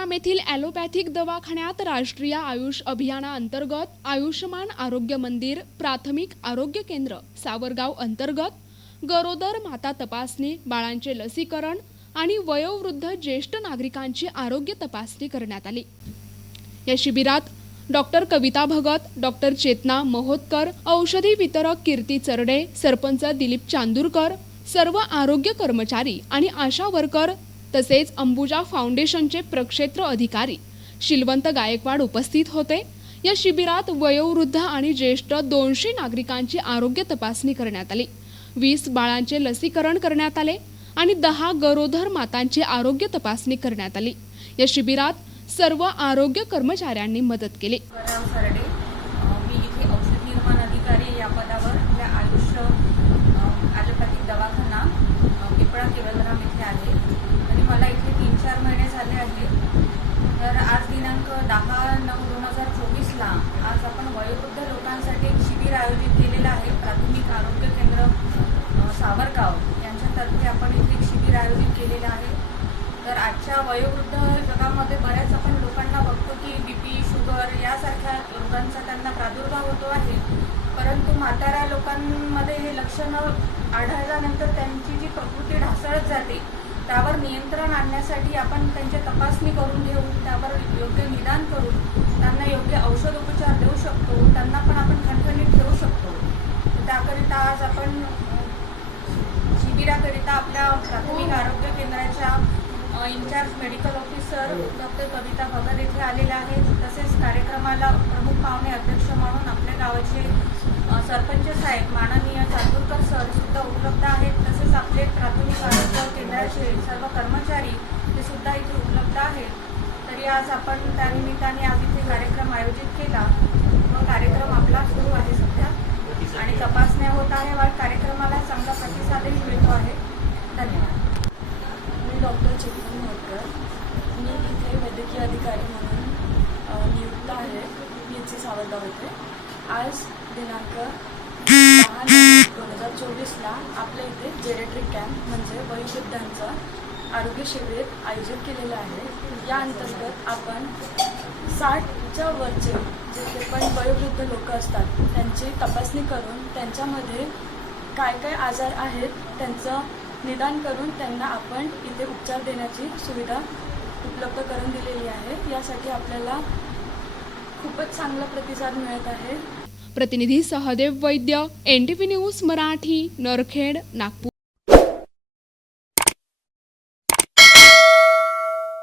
सेवाग्राम येथील ॲलोपॅथिक दवाखान्यात राष्ट्रीय आयुष अभियानाअंतर्गत आयुष्यमान आरोग्य मंदिर प्राथमिक आरोग्य केंद्र सावरगाव अंतर्गत गरोदर माता तपासणी, बाळांचे लसीकरण आणि वयोवृद्ध ज्येष्ठ नागरिकांची आरोग्य तपासणी करण्यात आली। या शिबिरात डॉक्टर कविता भगत, डॉक्टर चेतना महोत्कर, औषधी वितरक कीर्ती चरडे, सरपंच दिलीप चांदूरकर, सर्व आरोग्य कर्मचारी आणि आशा वर्कर तसेच अंबुजा फाउंडेशनचे प्रक्षेत्र अधिकारी शिलवंत गायकवाड उपस्थित होते। या शिबिरात वयोवृद्ध आणि ज्येष्ठ 200 नागरिकांची आरोग्य तपासणी करण्यात आली। 20 बाळांचे लसीकरण करण्यात आले आणि 10 गरोदर मातांची आरोग्य तपासणी करण्यात आली। या शिबिरात सर्व आरोग्य कर्मचाऱ्यांनी मदत केली। मी इथे औषध निर्माण अधिकारी या पदावर आपल्या आयुष ॲलोपॅथिक दवाखाना पिपळा केवलराम इथे आहे आणि मला इथे 3-4 महिने झाले आहेत। तर आज दिनांक 10/9/2024 आज आपण वयोवृद्ध लोकांसाठी एक शिबिर आयोजित केलेलं आहे। प्राथमिक आरोग्य केंद्र सावरगाव यांच्यातर्फे आपण इथे एक शिबिर आयोजित केलेलं आहे। तर आजच्या वयोवृद्ध जगामध्ये बऱ्याच आपण लोकांना बघतो की बीपी, शुगर यासारख्या रोगांचा त्यांना प्रादुर्भाव होतो आहे, परंतु म्हाताऱ्या लोकांमध्ये हे लक्षणं आढळल्यानंतर त्यांची जी प्रकृती ढासळत जाते त्यावर नियंत्रण आणण्यासाठी आपण त्यांची तपासणी करून घेऊन त्यावर योग्य निदान करून त्यांना योग्य औषध उपचार देऊ शकतो, त्यांना पण आपण खणखणीत ठेवू शकतो। त्याकरिता आज आपण शिबिराकरिता आपल्या प्राथमिक आरोग्य केंद्राच्या इंचार्ज मेडिकल ऑफिसर डॉक्टर कविता भगत येथे आलेले आहेत। तसेच कार्यक्रमाला प्रमुख पाहुणे अध्यक्ष म्हणून आपल्या गावाचे सरपंच साहेब माननीय चांदूरकर सर सुद्धा उपलब्ध आहेत। तसेच आपले प्राथमिक आरोग्य केंद्राचे सर्व कर्मचारी ते सुद्धा इथे उपलब्ध आहेत। तरी आज आपण त्यानिमित्ताने आज इथे कार्यक्रम आयोजित केला व कार्यक्रम आपला सुरू आहे सध्या आणि तपासण्या होत आहे व कार्यक्रमाला चांगला प्रतिसादही मिळतो आहे। धन्यवाद। मी डॉक्टर चेतना महोत्कर, मी इथे वैद्यकीय अधिकारी म्हणून नियुक्त आहे पीएचसी सावरगाव येथे। आज दिनांक 10/9/2024 आपल्या इथे जेरेट्रिक कॅम्प म्हणजे वयोवृद्धांचं आरोग्य शिबिर आयोजित केलेलं आहे। या अंतर्गत आपण 60च्या वरचे जे पण वयोवृद्ध लोक असतात त्यांची तपासणी करून त्यांच्यामध्ये काय काय आजार आहेत त्यांचं निदान करून त्यांना आपण इथे उपचार देण्याची सुविधा उपलब्ध करून दिलेली आहे। यासाठी आपल्याला खूपच चांगला प्रतिसाद मिळत आहे। प्रतिनिधी सहदेव वैद्य, NTV न्यूज मराठी, नरखेड, नागपूर।